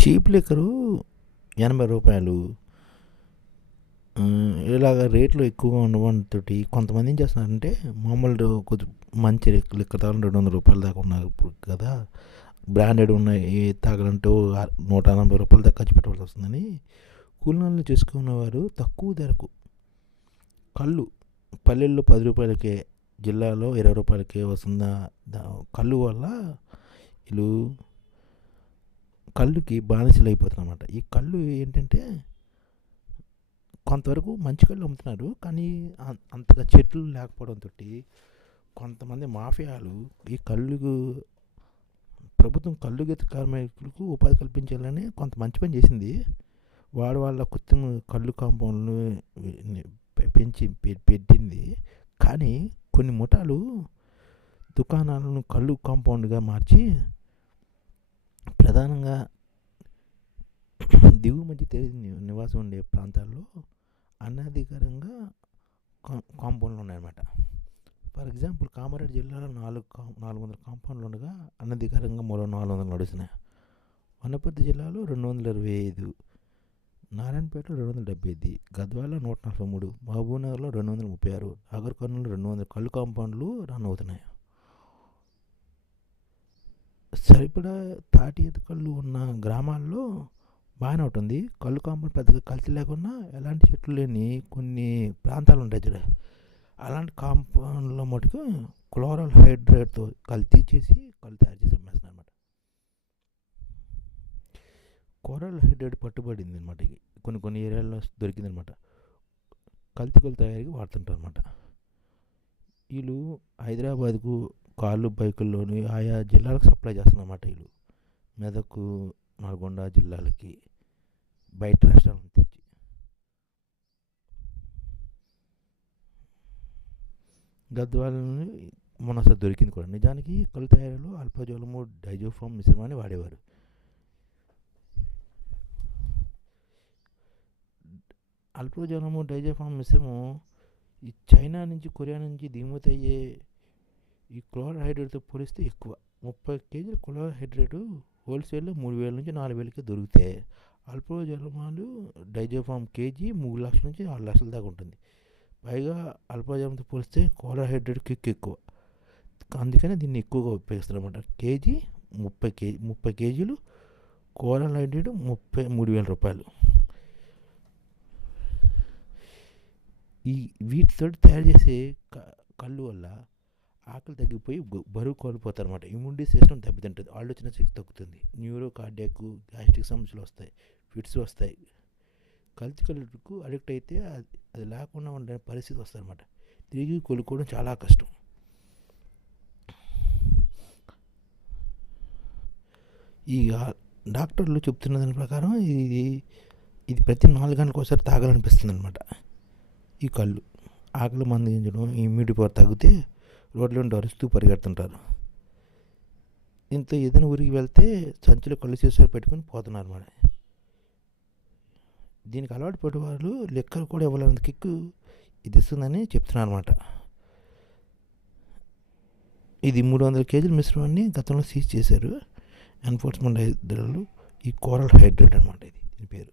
Cheap liquor ఎనభై రూపాయలు. ఇలాగ రేట్లు ఎక్కువగా ఉండడంతో కొంతమంది ఏం చేస్తున్నారంటే మామూలు కొద్ది మంచి లిక్కర్ తాగడం రెండు వందల రూపాయల దాకా ఉన్నారు ఇప్పుడు కదా. బ్రాండెడ్ ఉన్నాయి తాగాలంటే నూట ఎనభై రూపాయల దాకా ఖర్చు పెట్టవలసి వస్తుందని కూలినాళ్ళు చేసుకునేవారు తక్కువ ధరకు. కళ్ళు పల్లెల్లో పది రూపాయలకే జిల్లాలో ఇరవై రూపాయలకే వస్తుందా కళ్ళు వల్ల వీళ్ళు కళ్ళుకి బానిసలు ఈ కళ్ళు ఏంటంటే కొంతవరకు మంచి కళ్ళు అమ్ముతున్నారు. కానీ అంతగా చెట్లు లేకపోవడంతో కొంతమంది మాఫియాలు ఈ కళ్ళుకు ప్రభుత్వం కళ్ళు గీత కార్మికులకు ఉపాధి కల్పించాలని కొంత మంచి పని చేసింది. వాడు వాళ్ళ కృత్రిమ కళ్ళు కాంపౌండ్లు పెంచి పెట్టింది. కానీ కొన్ని ముఠాలు దుకాణాలను కళ్ళు కాంపౌండ్గా మార్చి ప్రధానంగా దిగువ మధ్య తెలియని నివాసం ఉండే ప్రాంతాల్లో అనధికారంగా కాంపౌండ్లు ఉన్నాయన్నమాట. ఫర్ ఎగ్జాంపుల్ కామారెడ్డి జిల్లాలో నాలుగు కా నాలుగు వందల కాంపౌండ్లు ఉండగా అనధికారంగా మరో నాలుగు వందలు నడుస్తున్నాయి. వనపర్తి జిల్లాలో రెండు వందల ఇరవై ఐదు నారాయణపేటలో రెండు వందల డెబ్బై ఐదు గద్వాల నూట నలభై మూడు మహబూబ్నగర్లో రెండు వందల ముప్పై ఆరు నాగర్ కర్నూలు రెండు వందల కళ్ళు కాంపౌండ్లు రన్ అవుతున్నాయి. ఇప్పుడు తాటి కళ్ళు ఉన్న గ్రామాల్లో బాగానే ఉంటుంది. కళ్ళు కాంపౌండ్ పెద్దగా కల్తీ లేకుండా ఎలాంటి చెట్లు లేని కొన్ని ప్రాంతాలు ఉంటాయి చూడ. అలాంటి కాంపౌండ్లో మటుకు క్లోరల్ హైడ్రేట్తో కల్తీ చేసి కళ్ళు తయారు చేసి అమ్మేస్తున్నారు అనమాట క్లోరల్ హైడ్రేట్ పట్టుబడింది అనమాట కొన్ని కొన్ని ఏరియాల్లో దొరికింది అనమాట కల్తీ కళ్ళు తయారీకి వాడుతుంటారు అనమాట వీళ్ళు హైదరాబాద్కు కార్లు బైకుల్లోని ఆయా జిల్లాలకు సప్లై చేస్తున్నమాట వీళ్ళు. మెదకు నల్గొండ జిల్లాలకి బయట రాష్ట్రాల నుంచి తెచ్చి. గద్వాలని మొన్న దొరికింది కూడా. నిజానికి కళ్ళు తయారీలో అల్పజోలము డైజోఫామ్ మిశ్రమాన్ని వాడేవారు. అల్పజోలము డైజోఫామ్ మిశ్రమం ఈ చైనా నుంచి కొరియా నుంచి దిగుమతి అయ్యే ఈ క్లోరైడ్రేట్తో పోలిస్తే ఎక్కువ. ముప్పై కేజీల క్లోరోహైడ్రేటు హోల్సేల్లో మూడు వేల నుంచి నాలుగు వేలకి దొరుకుతాయి అల్పజలమాలు డైజోఫామ్ కేజీ మూడు లక్షల నుంచి ఆరు లక్షల దాకా ఉంటుంది. పైగా అల్పజలంతో పోలిస్తే క్లోరోహైడ్రేట్ కిక్ ఎక్కువ. అందుకనే దీన్ని ఎక్కువగా ఉపయోగిస్తారు అనమాట కేజీ ముప్పై కేజీ ముప్పై కేజీలు క్లోరోహైడ్రేట్ ముప్పై మూడు వేల రూపాయలు. ఈ వీటితో తయారు చేసే ఆకలి తగ్గిపోయి బరువు కోల్పోతారు అనమాట ఇమ్యూనిటీ సిస్టమ్ దెబ్బతింటుంది. ఆలోచన శక్తి తగ్గుతుంది. న్యూరో కార్డియాక్ గ్యాస్ట్రిక్ సమస్యలు వస్తాయి. ఫిట్స్ వస్తాయి. కల్తీ కలుపుకు అడిక్ట్ అయితే అది లేకుండా ఉండే పరిస్థితి వస్తుంది అనమాట తిరిగి కోలుకోవడం చాలా కష్టం. ఈ డాక్టర్లు చెప్తున్న దాని ప్రకారం ఇది ఇది ప్రతి నాలుగు గంటలకు ఒకసారి తాగాలనిపిస్తుంది అనమాట ఈ కళ్ళు. ఆకలి మందించడం ఇమ్యూనిటీ పవర్ తగ్గితే రోడ్లను అరుస్తూ పరిగెడుతుంటారు. ఇంత ఏదైనా ఊరికి వెళ్తే సంచులు కళ్ళు చేసారు పెట్టుకుని పోతున్నారు మన దీనికి అలవాటు పడేవాళ్ళు లెక్కలు కూడా ఇవ్వలేనంత కిక్కు ఇది ఇస్తుందని చెప్తున్నారు అనమాట ఇది మూడు వందల కేజీల మిశ్రమాన్ని గతంలో సీజ్ చేశారు. ఎన్ఫోర్స్మెంట్ అధికారులు ఈ కోరల్ హైడ్రేట్ అనమాట ఇది దీని పేరు